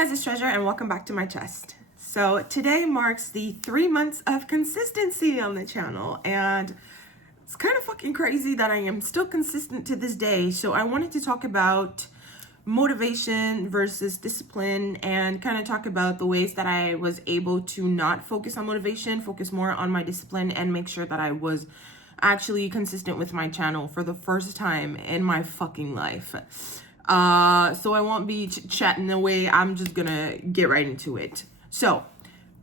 guys, it's Treasure and welcome back to my chest. So today marks the 3 months of consistency on the channel, and it's kind of fucking crazy that I am still consistent to this day. So I wanted to talk about motivation versus discipline and kind of talk about the ways that I was able to not focus on motivation, focus more on my discipline, and make sure that I was actually consistent with my channel for the first time in my fucking life. So I won't be chatting away. I'm just gonna get right into it. So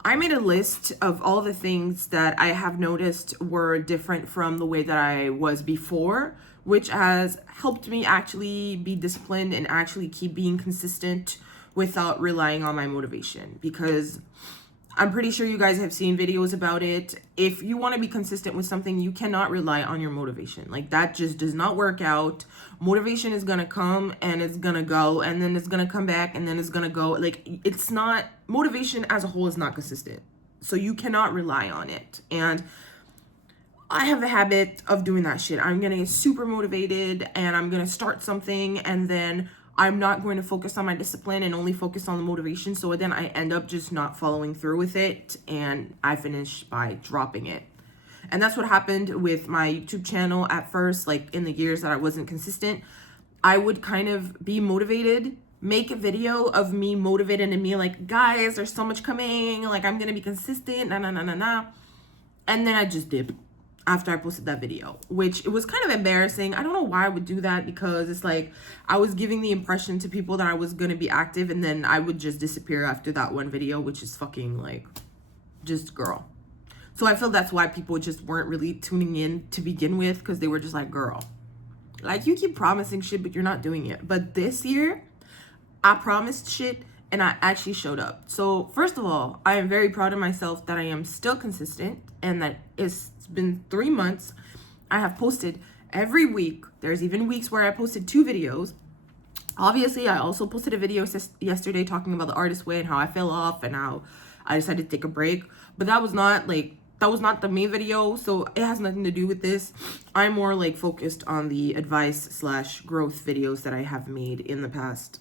I made a list of all the things that I have noticed were different from the way that I was before, which has helped me actually be disciplined and actually keep being consistent without relying on my motivation, because I'm pretty sure you guys have seen videos about it. If you want to be consistent with something, you cannot rely on your motivation. Like, that just does not work out. Motivation is going to come and it's going to go, and then it's going to come back and then it's going to go. Like, it's not, motivation as a whole is not consistent. So you cannot rely on it. And I have the habit of doing that shit. I'm going to get super motivated and I'm going to start something, and then I'm not going to focus on my discipline and only focus on the motivation. So then I end up just not following through with it, and I finish by dropping it. And that's what happened with my YouTube channel at first. Like, in the years that I wasn't consistent, I would kind of be motivated, make a video of me motivated and me like, guys, there's so much coming. Like, I'm going to be consistent, And then I just dip after I posted that video, which it was kind of embarrassing. I don't know why I would do that, because it's like I was giving the impression to people that I was going to be active, and then I would just disappear after that one video, which is fucking like, just girl. So I feel that's why people just weren't really tuning in to begin with, because they were just like, girl, like, you keep promising shit, but you're not doing it. But this year, I promised shit and I actually showed up. So first of all, I am very proud of myself that I am still consistent, and that it's been 3 months. I have posted every week. There's even weeks where I posted 2 videos. Obviously, I also posted a video yesterday talking about the artist way and how I fell off and how I decided to take a break. But that was not the main video, so it has nothing to do with this. I'm more like focused on the advice/growth videos that I have made in the past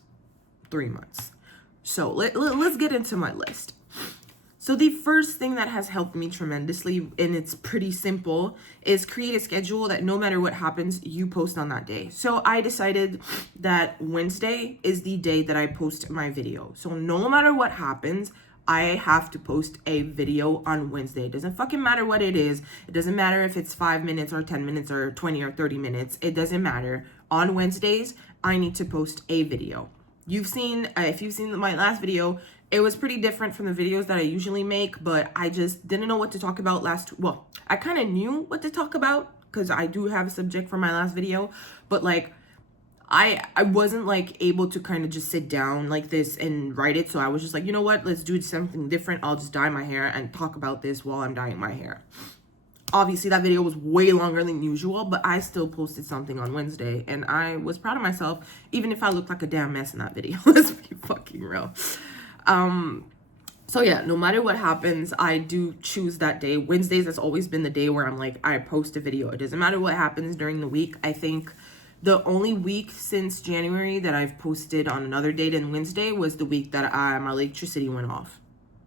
3 months. So let's get into my list. So the first thing that has helped me tremendously, and it's pretty simple, is create a schedule that no matter what happens, you post on that day. So I decided that Wednesday is the day that I post my video. So no matter what happens, I have to post a video on Wednesday. It doesn't fucking matter what it is. It doesn't matter if it's 5 minutes or 10 minutes or 20 or 30 minutes. It doesn't matter. On Wednesdays, I need to post a video. You've seen, if you've seen my last video, it was pretty different from the videos that I usually make, but I just didn't know what to talk about well, I kind of knew what to talk about because I do have a subject for my last video, but like, I wasn't like able to kind of just sit down like this and write it. So I was just like, you know what, let's do something different. I'll just dye my hair and talk about this while I'm dyeing my hair. Obviously, that video was way longer than usual, but I still posted something on Wednesday, and I was proud of myself, even if I looked like a damn mess in that video. Let's be fucking real. So yeah, no matter what happens, I do choose that day. Wednesdays has always been the day where I'm like, I post a video. It doesn't matter what happens during the week. I think the only week since January that I've posted on another date than Wednesday was the week that my electricity went off.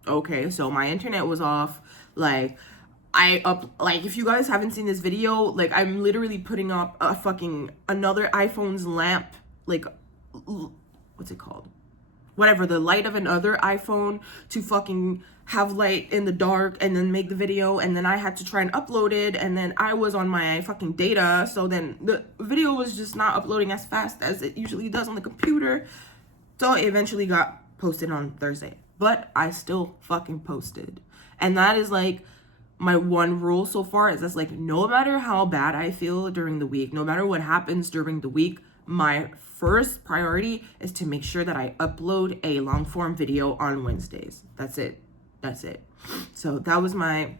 Okay, so my internet was off. Like, if you guys haven't seen this video, like, I'm literally putting up a fucking another iPhone's lamp, like, what's it called? Whatever, the light of another iPhone to fucking have light in the dark and then make the video, and then I had to try and upload it, and then I was on my fucking data, so then the video was just not uploading as fast as it usually does on the computer. So it eventually got posted on Thursday, but I still fucking posted. And that is like my one rule so far, is that's like, no matter how bad I feel during the week, no matter what happens during the week, my first priority is to make sure that I upload a long form video on Wednesdays. That's it. So that was my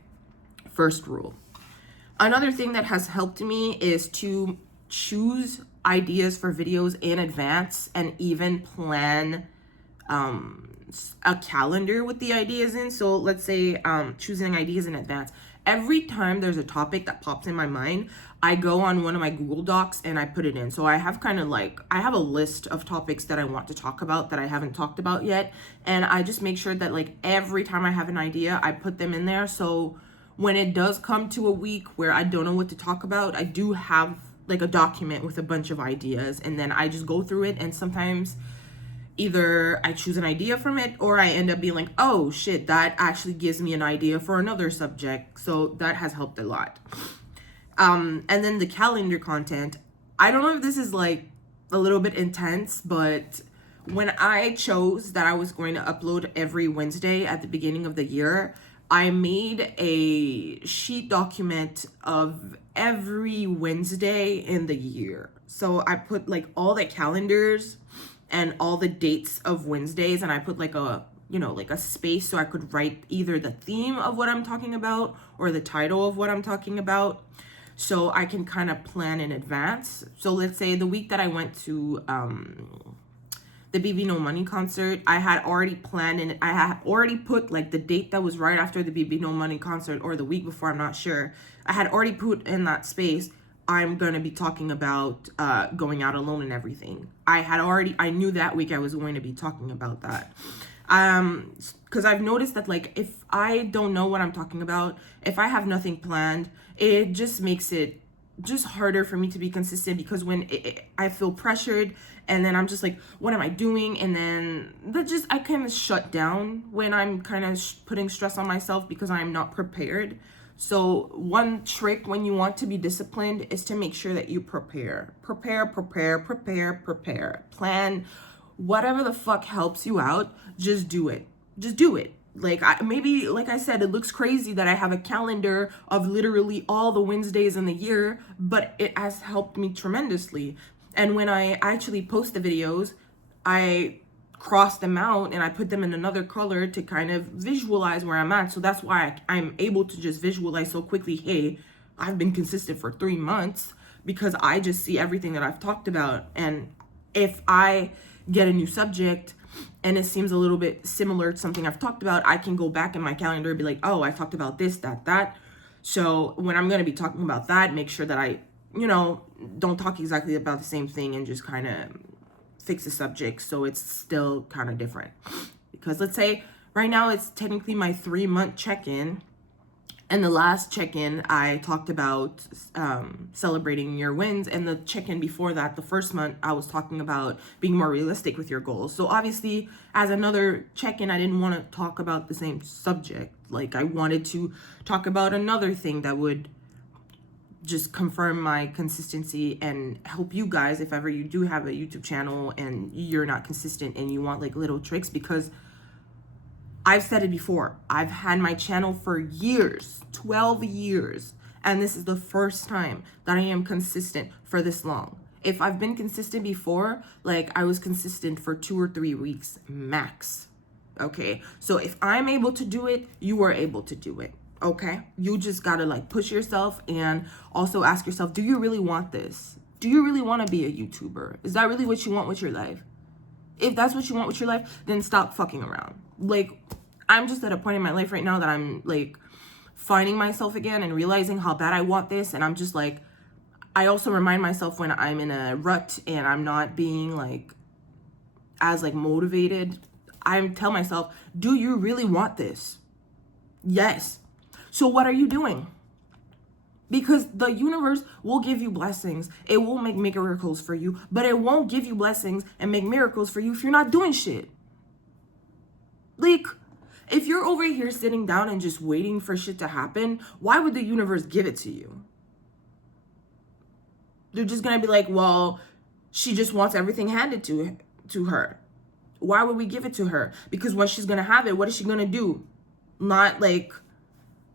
first rule. Another thing that has helped me is to choose ideas for videos in advance and even plan a calendar with the ideas in. So let's say choosing ideas in advance. Every time there's a topic that pops in my mind, I go on one of my Google Docs and I put it in. So I have kind of like, I have a list of topics that I want to talk about that I haven't talked about yet. And I just make sure that like every time I have an idea, I put them in there. So when it does come to a week where I don't know what to talk about, I do have like a document with a bunch of ideas, and then I just go through it. And sometimes either I choose an idea from it, or I end up being like, oh shit, that actually gives me an idea for another subject. So that has helped a lot. And then the calendar content, I don't know if this is like a little bit intense, but when I chose that I was going to upload every Wednesday at the beginning of the year, I made a sheet document of every Wednesday in the year. So I put like all the calendars and all the dates of Wednesdays, and I put like a, you know, like a space so I could write either the theme of what I'm talking about or the title of what I'm talking about, so I can kind of plan in advance. So let's say the week that I went to the BB No Money concert, I had already planned, and I had already put like the date that was right after the BB No Money concert, or the week before, I'm not sure. I had already put in that space, I'm going to be talking about going out alone and everything. I knew that week I was going to be talking about that. Because I've noticed that like if I don't know what I'm talking about, if I have nothing planned, it just makes it just harder for me to be consistent, because when I feel pressured, and then I'm just like, what am I doing? And then I kind of shut down when I'm kind of putting stress on myself because I'm not prepared. So one trick when you want to be disciplined is to make sure that you prepare. Plan whatever the fuck helps you out. Just do it. Like maybe, like I said, it looks crazy that I have a calendar of literally all the Wednesdays in the year, but it has helped me tremendously. And when I actually post the videos, I cross them out and I put them in another color to kind of visualize where I'm at. So that's why I'm able to just visualize so quickly, hey, I've been consistent for 3 months, because I just see everything that I've talked about. And if I get a new subject and it seems a little bit similar to something I've talked about, I can go back in my calendar and be like, oh, I talked about this, that. So when I'm going to be talking about that, make sure that I, you know, don't talk exactly about the same thing, and just kind of fix the subject so it's still kind of different. Because let's say right now it's technically my 3-month check-in, and the last check-in I talked about celebrating your wins, and the check-in before that, the first month, I was talking about being more realistic with your goals. So obviously as another check-in, I didn't want to talk about the same subject. Like I wanted to talk about another thing that would just confirm my consistency and help you guys if ever you do have a YouTube channel and you're not consistent and you want like little tricks. Because I've said it before, I've had my channel for years, 12 years, and this is the first time that I am consistent for this long. If I've been consistent before, like I was consistent for 2 or 3 weeks max. Okay, so if I'm able to do it, you are able to do it. Okay, you just gotta like push yourself, and also ask yourself, do you really want this? Do you really want to be a YouTuber? Is that really what you want with your life? If that's what you want with your life, then stop fucking around. Like, I'm just at a point in my life right now that I'm like finding myself again and realizing how bad I want this. And I'm just like, I also remind myself when I'm in a rut and I'm not being like as like motivated, I tell myself, do you really want this? Yes. So what are you doing? Because the universe will give you blessings. It will make miracles for you, but it won't give you blessings and make miracles for you if you're not doing shit. Like, if you're over here sitting down and just waiting for shit to happen, why would the universe give it to you? They're just gonna be like, well, she just wants everything handed to her. Why would we give it to her? Because when she's gonna have it, what is she gonna do? Not like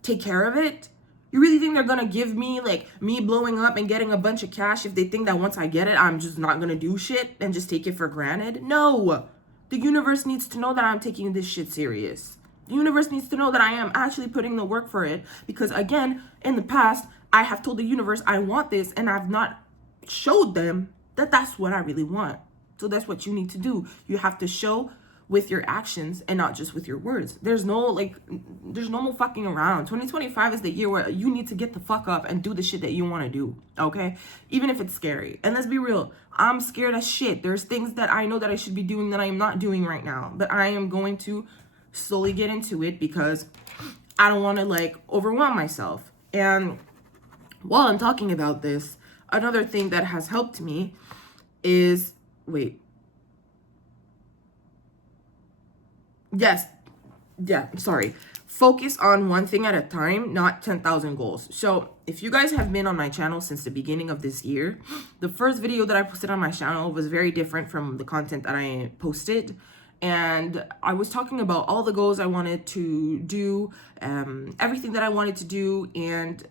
take care of it? You really think they're gonna give me like me blowing up and getting a bunch of cash if they think that once I get it, I'm just not gonna do shit and just take it for granted? No. The universe needs to know that I'm taking this shit serious. The universe needs to know that I am actually putting the work for it. Because again, in the past, I have told the universe I want this, and I've not showed them that that's what I really want. So that's what you need to do. You have to show with your actions and not just with your words. There's no more fucking around. 2025 is the year where you need to get the fuck up and do the shit that you want to do, okay? Even if it's scary. And let's be real, I'm scared as shit. There's things that I know that I should be doing that I am not doing right now, but I am going to slowly get into it because I don't want to like overwhelm myself. And while I'm talking about this, another thing that has helped me is, focus on one thing at a time, not 10,000 goals. So if you guys have been on my channel since the beginning of this year, the first video that I posted on my channel was very different from the content that I posted. And I was talking about all the goals I wanted to do, everything that I wanted to do. And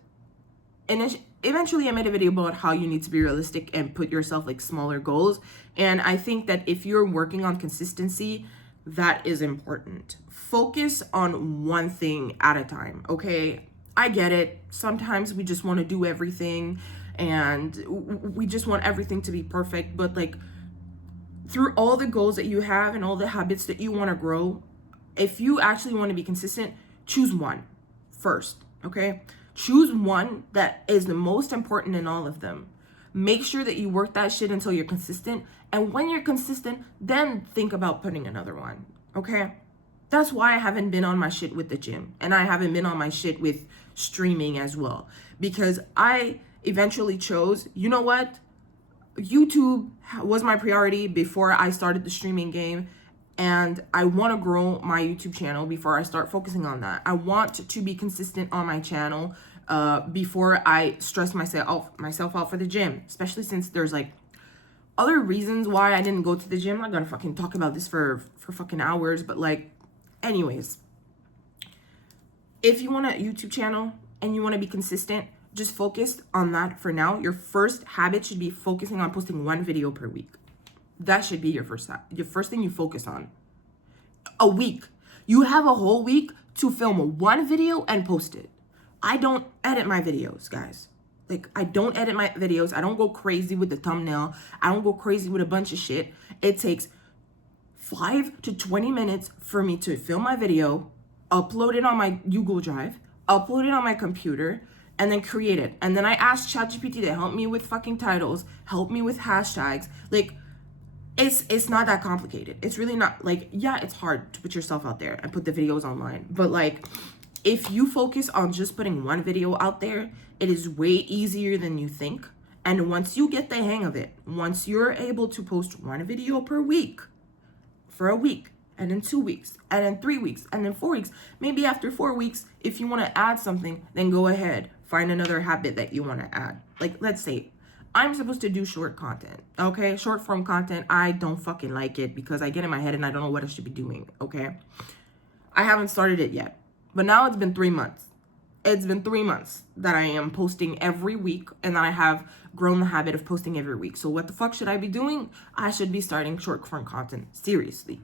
eventually I made a video about how you need to be realistic and put yourself like smaller goals. And I think that if you're working on consistency, that is important. Focus on one thing at a time, okay? I get it. Sometimes we just want to do everything and we just want everything to be perfect. But like through all the goals that you have and all the habits that you want to grow, if you actually want to be consistent, choose one first, okay? Choose one that is the most important in all of them. Make sure that you work that shit until you're consistent. And when you're consistent, then think about putting another one, okay? That's why I haven't been on my shit with the gym. And I haven't been on my shit with streaming as well. Because I eventually chose, you know what? YouTube was my priority before I started the streaming game. And I want to grow my YouTube channel before I start focusing on that. I want to be consistent on my channel before I stress myself out for the gym, especially since there's like other reasons why I didn't go to the gym. I'm not gonna fucking talk about this for fucking hours, but like, anyways, if you want a YouTube channel and you want to be consistent, just focus on that for now. Your first habit should be focusing on posting one video per week. That should be your first thing you focus on. A week. You have a whole week to film one video and post it. I don't edit my videos, guys. Like, I don't edit my videos. I don't go crazy with the thumbnail. I don't go crazy with a bunch of shit. It takes 5 to 20 minutes for me to film my video, upload it on my Google Drive, upload it on my computer, and then create it. And then I ask ChatGPT to help me with fucking titles, help me with hashtags. Like, it's not that complicated. It's really not. Like, yeah, it's hard to put yourself out there and put the videos online. But like, if you focus on just putting one video out there, it is way easier than you think. And once you get the hang of it, once you're able to post one video per week for a week, and then 2 weeks, and then 3 weeks, and then 4 weeks, maybe after 4 weeks, if you want to add something, then go ahead, find another habit that you want to add. Like, let's say I'm supposed to do short content, okay? Short form content, I don't fucking like it because I get in my head and I don't know what I should be doing, okay? I haven't started it yet, but now it's been 3 months. It's been 3 months that I am posting every week and I have grown the habit of posting every week. So what the fuck should I be doing? I should be starting short form content seriously,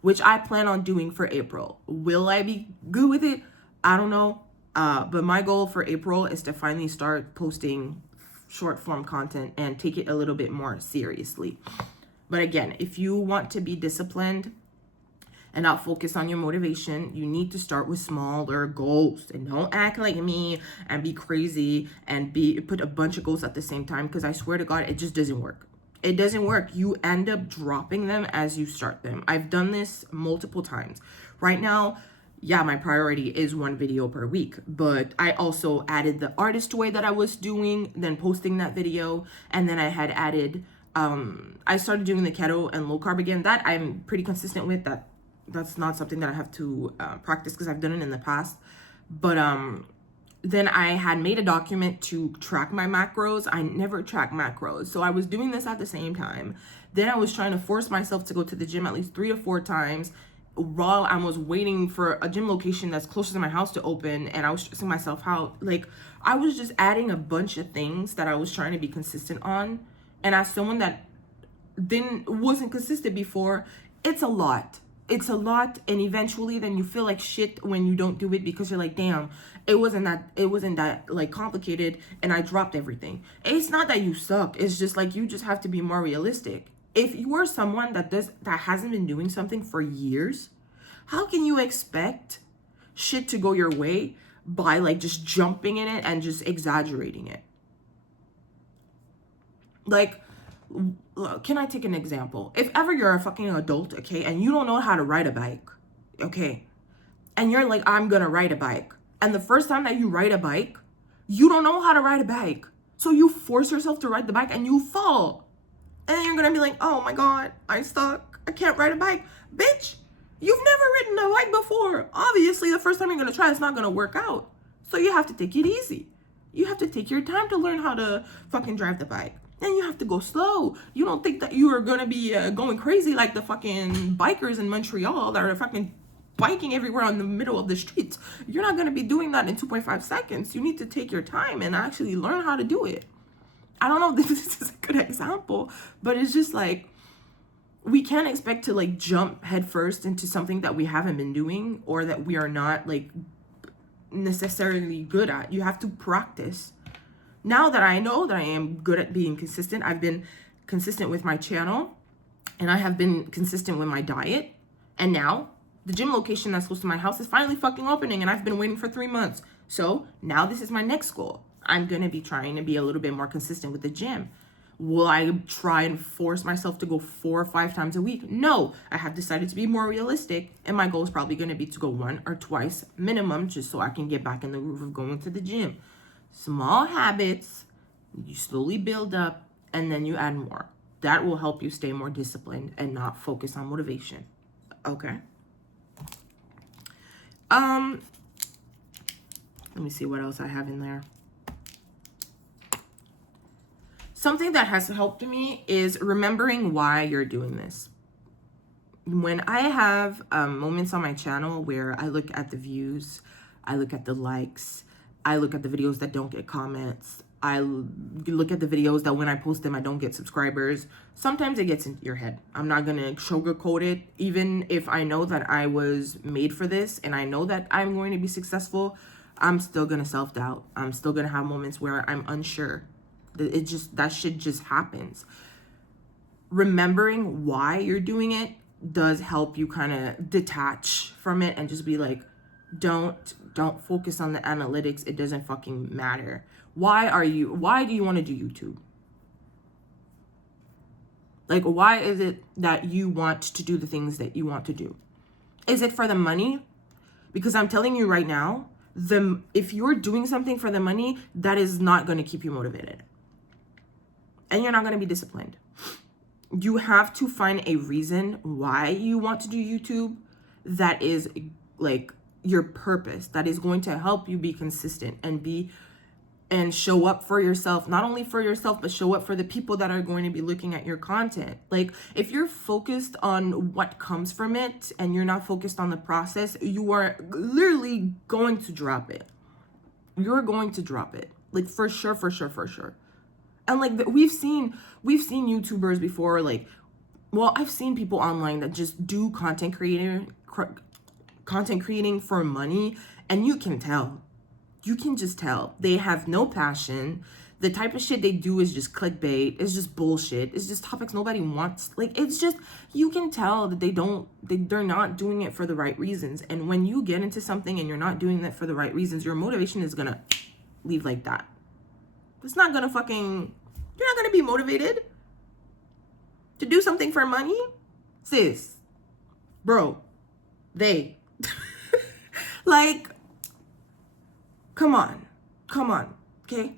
which I plan on doing for April. Will I be good with it? I don't know. But my goal for April is to finally start posting short form content and take it a little bit more seriously. But again, if you want to be disciplined and not focus on your motivation, you need to start with smaller goals. And don't act like me and be crazy and put a bunch of goals at the same time, because I swear to God, it just doesn't work. It doesn't work. You end up dropping them as you start them. I've done this multiple times. Right now, yeah, my priority is one video per week, but I also added the artist way that I was doing, then posting that video, and then I had added, I started doing the keto and low carb again. That I'm pretty consistent with. That's not something that I have to practice because I've done it in the past. But then I had made a document to track my macros. I never track macros, so I was doing this at the same time. Then I was trying to force myself to go to the gym at least 3 to 4 times while I was waiting for a gym location that's closer to my house to open, and I was stressing myself out. Like, I was just adding a bunch of things that I was trying to be consistent on. And as someone that wasn't consistent before, it's a lot. It's a lot, and eventually then you feel like shit when you don't do it because you're like, damn, it wasn't that like complicated and I dropped everything. It's not that you suck. It's just like you just have to be more realistic. If you are someone that hasn't been doing something for years, how can you expect shit to go your way by like just jumping in it and just exaggerating it? Like, can I take an example? If ever you're a fucking adult, okay, and you don't know how to ride a bike, okay, and you're like, I'm gonna ride a bike, and the first time that you ride a bike, you don't know how to ride a bike, so you force yourself to ride the bike and you fall, and then you're gonna be like, oh my god, I suck, I can't ride a bike. Bitch, you've never ridden a bike before. Obviously the first time you're gonna try, it's not gonna work out, so you have to take it easy. You have to take your time to learn how to fucking drive the bike. And you have to go slow. You don't think that you are gonna be going crazy like the fucking bikers in Montreal that are fucking biking everywhere on the middle of the streets. You're not gonna be doing that in 2.5 seconds. You need to take your time and actually learn how to do it. I don't know if this is a good example, but it's just like, we can't expect to like jump headfirst into something that we haven't been doing or that we are not like necessarily good at. You have to practice. Now that I know that I am good at being consistent, I've been consistent with my channel and I have been consistent with my diet. And now the gym location that's close to my house is finally fucking opening and I've been waiting for 3 months. So now this is my next goal. I'm going to be trying to be a little bit more consistent with the gym. Will I try and force myself to go 4 or 5 times a week? No, I have decided to be more realistic. And my goal is probably going to be to go 1 or 2 minimum, just so I can get back in the groove of going to the gym. Small habits, you slowly build up, and then you add more. That will help you stay more disciplined and not focus on motivation. Okay. Let me see what else I have in there. Something that has helped me is remembering why you're doing this. When I have moments on my channel where I look at the views, I look at the likes, I look at the videos that don't get comments, I look at the videos that when I post them, I don't get subscribers. Sometimes it gets into your head. I'm not going to sugarcoat it. Even if I know that I was made for this and I know that I'm going to be successful, I'm still going to self-doubt. I'm still going to have moments where I'm unsure. That shit just happens. Remembering why you're doing it does help you kind of detach from it and just be like, don't focus on the analytics. It doesn't fucking matter. Why do you want to do YouTube? Like, why is it that you want to do the things that you want to do? Is it for the money? Because I'm telling you right now, if you're doing something for the money, that is not going to keep you motivated. And you're not going to be disciplined. You have to find a reason why you want to do YouTube that is like your purpose, that is going to help you be consistent and show up for yourself, not only for yourself, but show up for the people that are going to be looking at your content. Like, if you're focused on what comes from it and you're not focused on the process, you are literally going to drop it. You're going to drop it. Like, for sure. And like we've seen YouTubers before, like, well, I've seen people online that just do content creating for money, and you can just tell they have no passion. The type of shit they do is just clickbait. It's just bullshit. It's just topics nobody wants. Like, it's just, you can tell that they're not doing it for the right reasons. And when you get into something and you're not doing that for the right reasons, your motivation is gonna leave like that. It's not gonna you're not gonna be motivated to do something for money. Sis, bro, like, come on, okay?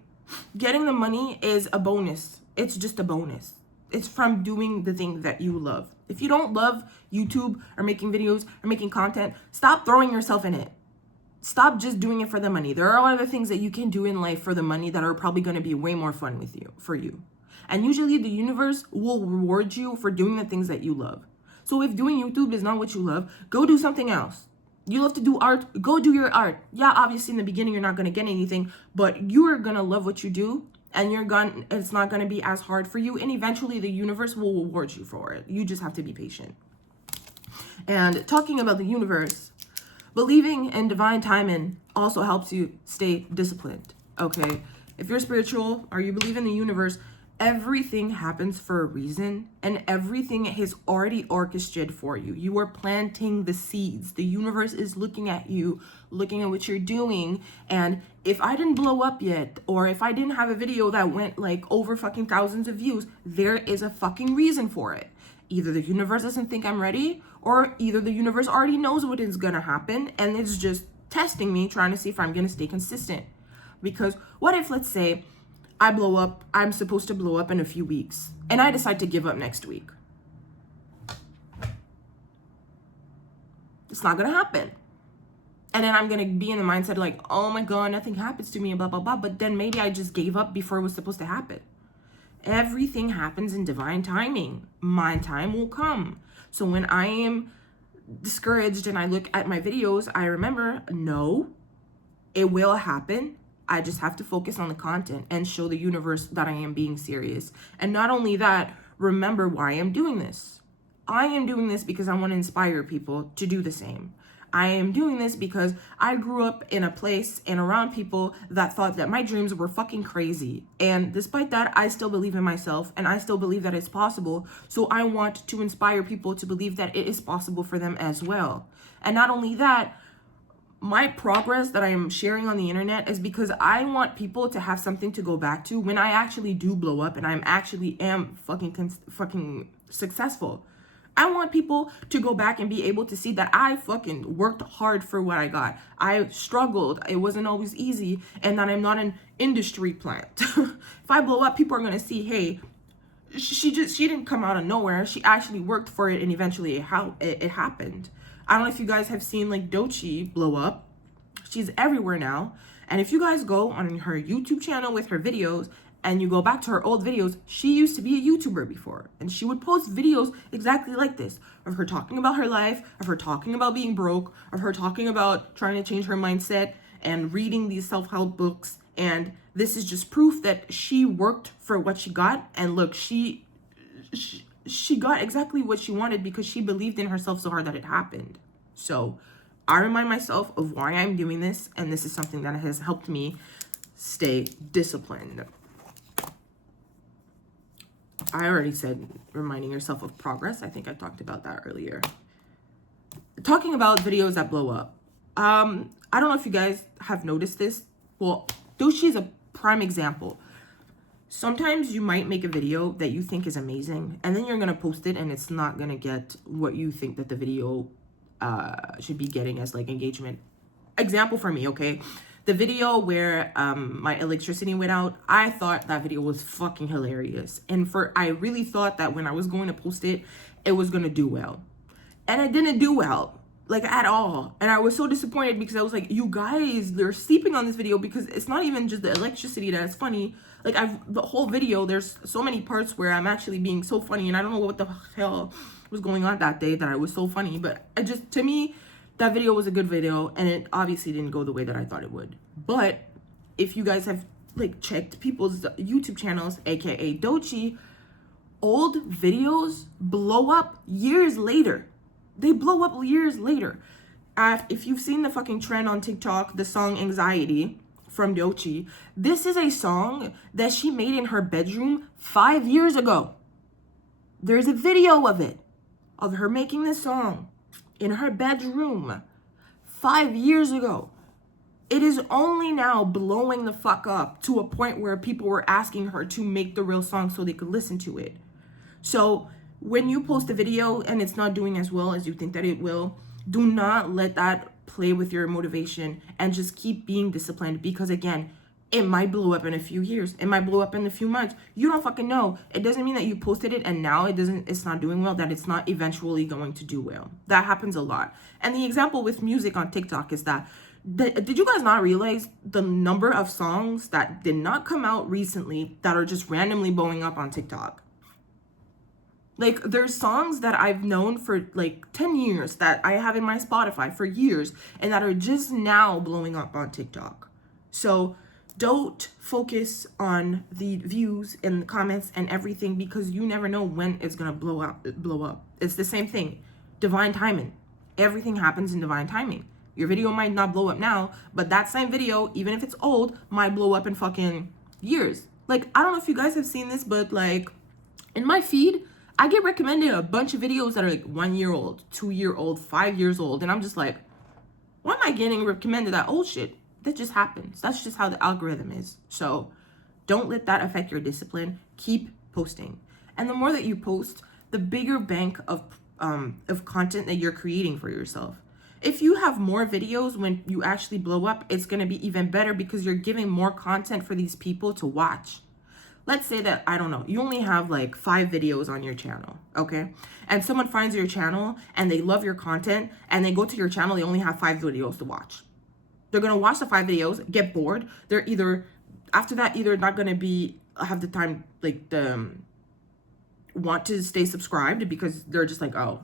Getting the money is a bonus. It's just a bonus. It's from doing the thing that you love. If you don't love YouTube or making videos or making content, stop throwing yourself in it. Stop just doing it for the money. There are other things that you can do in life for the money that are probably going to be way more fun for you. And usually the universe will reward you for doing the things that you love. So if doing YouTube is not what you love, go do something else. You love to do art, go do your art. Yeah, obviously in the beginning you're not going to get anything, but you are going to love what you do, and it's not going to be as hard for you, and eventually the universe will reward you for it. You just have to be patient. And talking about the universe, believing in divine timing also helps you stay disciplined, okay? If you're spiritual or you believe in the universe, Everything happens for a reason, and everything is already orchestrated for you. You are planting the seeds. The universe is looking at you, looking at what you're doing. And if I didn't blow up yet, or if I didn't have a video that went like over fucking thousands of views, there is a fucking reason for it. Either the universe doesn't think I'm ready, or either the universe already knows what is gonna happen and it's just testing me, trying to see if I'm gonna stay consistent. Because what if, let's say, I blow up, I'm supposed to blow up in a few weeks, and I decide to give up next week? It's not gonna happen. And then I'm gonna be in the mindset like, oh my God, nothing happens to me, and blah, blah, blah. But then maybe I just gave up before it was supposed to happen. Everything happens in divine timing. My time will come. So when I am discouraged and I look at my videos, I remember, no, it will happen. I just have to focus on the content and show the universe that I am being serious. And not only that, remember why I am doing this. I am doing this because I want to inspire people to do the same. I am doing this because I grew up in a place and around people that thought that my dreams were fucking crazy. And despite that, I still believe in myself and I still believe that it's possible. So I want to inspire people to believe that it is possible for them as well. And not only that, my progress that I am sharing on the internet is because I want people to have something to go back to when I actually do blow up and I'm actually fucking successful. I want people to go back and be able to see that I fucking worked hard for what I got. I struggled. It wasn't always easy, and that I'm not an industry plant. If I blow up, people are going to see, hey, she didn't come out of nowhere. She actually worked for it, and eventually it happened. I don't know if you guys have seen like Doechii blow up. She's everywhere now. And if you guys go on her YouTube channel with her videos and you go back to her old videos, she used to be a YouTuber before. And she would post videos exactly like this, of her talking about her life, of her talking about being broke, of her talking about trying to change her mindset and reading these self-help books. And this is just proof that she worked for what she got. And look, she got exactly what she wanted because she believed in herself so hard that it happened. So I remind myself of why I'm doing this, and this is something that has helped me stay disciplined. I already said reminding yourself of progress. I think I talked about that earlier. Talking about videos that blow up. I don't know if you guys have noticed this. Well, Doechii is a prime example. Sometimes you might make a video that you think is amazing, and then you're going to post it and it's not going to get what you think that the video should be getting as like engagement. Example for me, okay? The video where my electricity went out, I thought that video was fucking hilarious. And I really thought that when I was going to post it, it was going to do well. And it didn't do well, like at all. And I was so disappointed because I was like, you guys, they're sleeping on this video because it's not even just the electricity that's funny. Like the whole video, there's so many parts where I'm actually being so funny, and I don't know what the hell was going on that day that I was so funny. But to me, that video was a good video, and it obviously didn't go the way that I thought it would. But if you guys have like checked people's YouTube channels, aka Doechii, old videos blow up years later. They blow up years later. If you've seen the fucking trend on TikTok, the song Anxiety from Doechii, this is a song that she made in her bedroom 5 years ago. There's a video of it, of her making this song in her bedroom 5 years ago. It is only now blowing the fuck up to a point where people were asking her to make the real song so they could listen to it. So when you post a video and it's not doing as well as you think that it will, do not let that play with your motivation, and just keep being disciplined, because again, it might blow up in a few years. It might blow up in a few months. You don't fucking know. It doesn't mean that you posted it and now it's not doing well, that it's not eventually going to do well. That happens a lot. And the example with music on TikTok is that, did you guys not realize the number of songs that did not come out recently that are just randomly blowing up on TikTok? Like, there's songs that I've known for like 10 years that I have in my Spotify for years and that are just now blowing up on TikTok. So don't focus on the views and the comments and everything, because you never know when it's gonna blow up. It's the same thing. Divine timing. Everything happens in divine timing. Your video might not blow up now, but that same video, even if it's old, might blow up in fucking years. Like, I don't know if you guys have seen this, but like in my feed, I get recommended a bunch of videos that are like 1 year old, 2 year old, 5 years old. And I'm just like, why am I getting recommended that old shit? That just happens. That's just how the algorithm is. So don't let that affect your discipline. Keep posting. And the more that you post, the bigger bank of content that you're creating for yourself. If you have more videos when you actually blow up, it's going to be even better because you're giving more content for these people to watch. Let's say that, I don't know, you only have like 5 videos on your channel, okay? And someone finds your channel and they love your content and they go to your channel, they only have 5 videos to watch. They're going to watch the 5 videos, get bored. They're either, after that, either not going to have the time, like want to stay subscribed because they're just like, oh,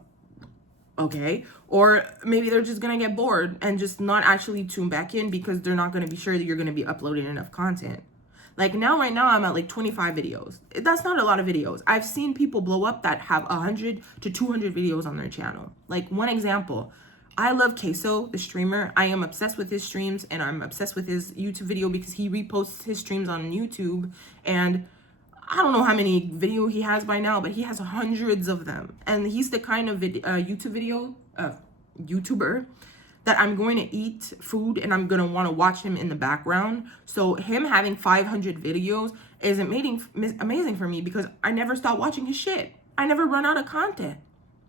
okay. Or maybe they're just going to get bored and just not actually tune back in because they're not going to be sure that you're going to be uploading enough content. Like right now I'm at like 25 videos. That's not a lot of videos. I've seen people blow up that have 100 to 200 videos on their channel. Like one example, I love Queso, the streamer. I am obsessed with his streams and I'm obsessed with his YouTube video because he reposts his streams on YouTube. And I don't know how many video he has by now, but he has hundreds of them. And he's the kind of YouTuber that I'm going to eat food and I'm going to want to watch him in the background. So him having 500 videos is amazing for me because I never stop watching his shit. I never run out of content.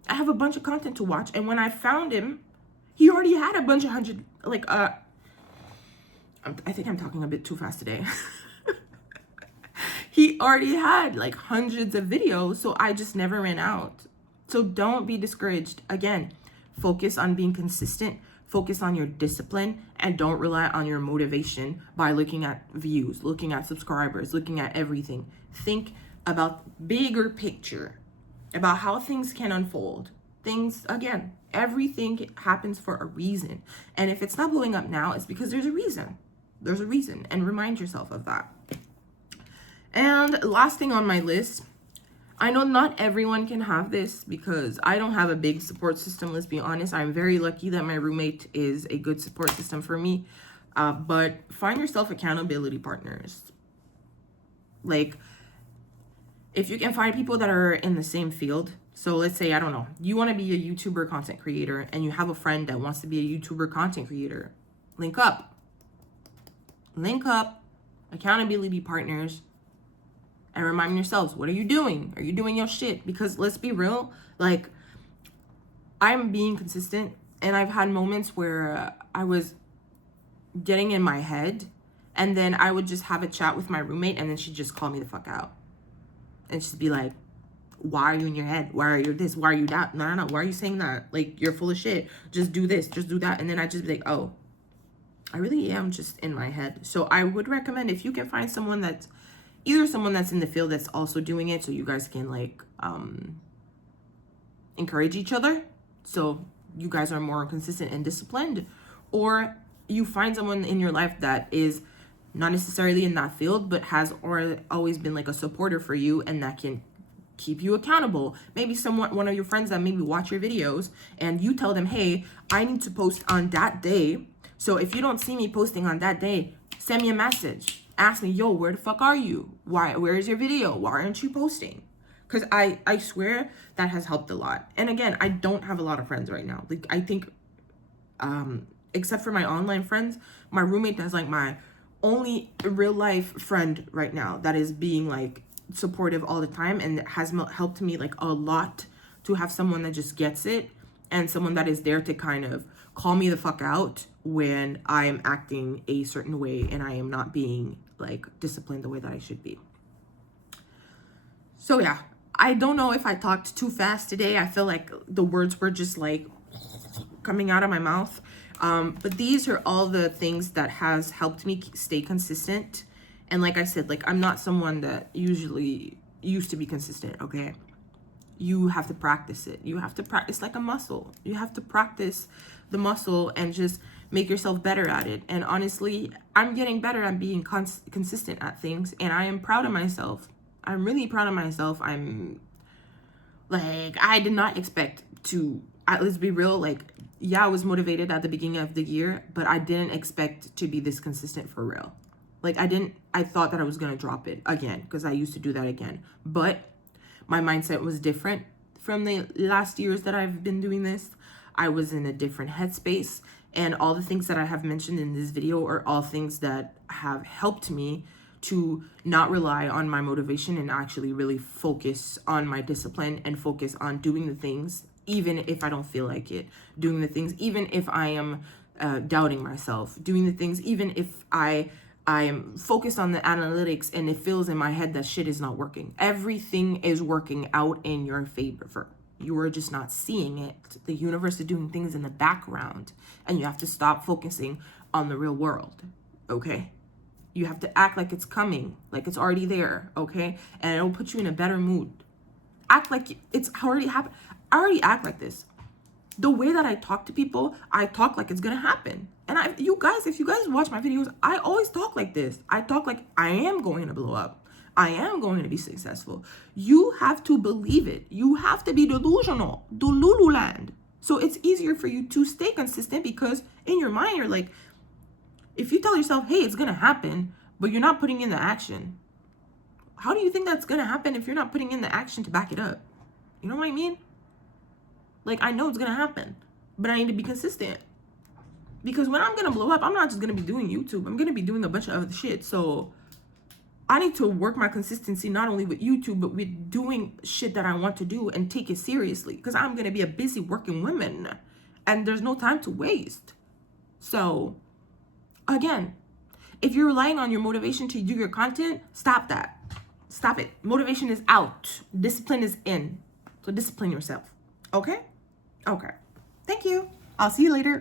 I have a bunch of content to watch. And when I found him, he already had a bunch of I think I'm talking a bit too fast today. He already had like hundreds of videos, so I just never ran out. So don't be discouraged. Again, focus on being consistent, focus on your discipline, and don't rely on your motivation by looking at views, looking at subscribers, looking at everything. Think about bigger picture, about how things can unfold. Things, again, everything happens for a reason. And if it's not blowing up now, it's because there's a reason. There's a reason, and remind yourself of that. And last thing on my list, I know not everyone can have this because I don't have a big support system, let's be honest. I'm very lucky that my roommate is a good support system for me. But find yourself accountability partners. Like, if you can find people that are in the same field. So let's say, I don't know, you want to be a YouTuber content creator and you have a friend that wants to be a YouTuber content creator. Link up. Accountability partners. And remind yourselves, what are you doing? Are you doing your shit? Because let's be real, like, I'm being consistent. And I've had moments where I was getting in my head. And then I would just have a chat with my roommate. And then she'd just call me the fuck out. And she'd be like, why are you in your head? Why are you this? Why are you that? No. Why are you saying that? Like, you're full of shit. Just do this. Just do that. And then I'd just be like, oh, I really am just in my head. So I would recommend if you can find someone that's either someone that's in the field that's also doing it so you guys can like encourage each other so you guys are more consistent and disciplined, or you find someone in your life that is not necessarily in that field but has always been like a supporter for you and that can keep you accountable. Maybe one of your friends that maybe watch your videos and you tell them, hey, I need to post on that day. So if you don't see me posting on that day, send me a message. Ask me, yo, where the fuck are you? Where is your video? Why aren't you posting? Because I swear that has helped a lot. And again, I don't have a lot of friends right now. Like, I think, except for my online friends, my roommate is like my only real life friend right now that is being like supportive all the time and has helped me like a lot to have someone that just gets it and someone that is there to kind of call me the fuck out when I am acting a certain way and I am not being like disciplined the way that I should be. So yeah, I don't know if I talked too fast today. I feel like the words were just like coming out of my mouth. But these are all the things that has helped me stay consistent. And like I said, like I'm not someone that usually used to be consistent, okay? You have to practice it. You have to practice like a muscle. You have to practice the muscle and just make yourself better at it. And honestly, I'm getting better at being consistent at things. And I am proud of myself. I'm really proud of myself. I'm like, I did not expect to, let's be real, like, yeah, I was motivated at the beginning of the year, but I didn't expect to be this consistent for real. Like I thought that I was going to drop it again because I used to do that again. But my mindset was different from the last years that I've been doing this. I was in a different headspace, and all the things that I have mentioned in this video are all things that have helped me to not rely on my motivation and actually really focus on my discipline and focus on doing the things even if I don't feel like it, doing the things even if I am doubting myself, doing the things even if I am focused on the analytics and it feels in my head that shit is not working. Everything is working out in your favor. You are just not seeing it. The universe is doing things in the background, and you have to stop focusing on the real world, okay? You have to act like it's coming, like it's already there, okay? And it'll put you in a better mood. Act like it's already happened. I already act like this. The way that I talk to people, I talk like it's gonna happen. And if you guys watch my videos, I always talk like this. I talk like I am going to blow up. I am going to be successful. You have to believe it. You have to be delusional. Delululand. So it's easier for you to stay consistent because in your mind, you're like, if you tell yourself, hey, it's going to happen, but you're not putting in the action, how do you think that's going to happen if you're not putting in the action to back it up? You know what I mean? Like, I know it's going to happen, but I need to be consistent. Because when I'm going to blow up, I'm not just going to be doing YouTube. I'm going to be doing a bunch of other shit. So I need to work my consistency not only with YouTube, but with doing shit that I want to do and take it seriously. Because I'm going to be a busy working woman and there's no time to waste. So again, if you're relying on your motivation to do your content, stop that. Stop it. Motivation is out. Discipline is in. So discipline yourself. Okay? Okay. Thank you. I'll see you later.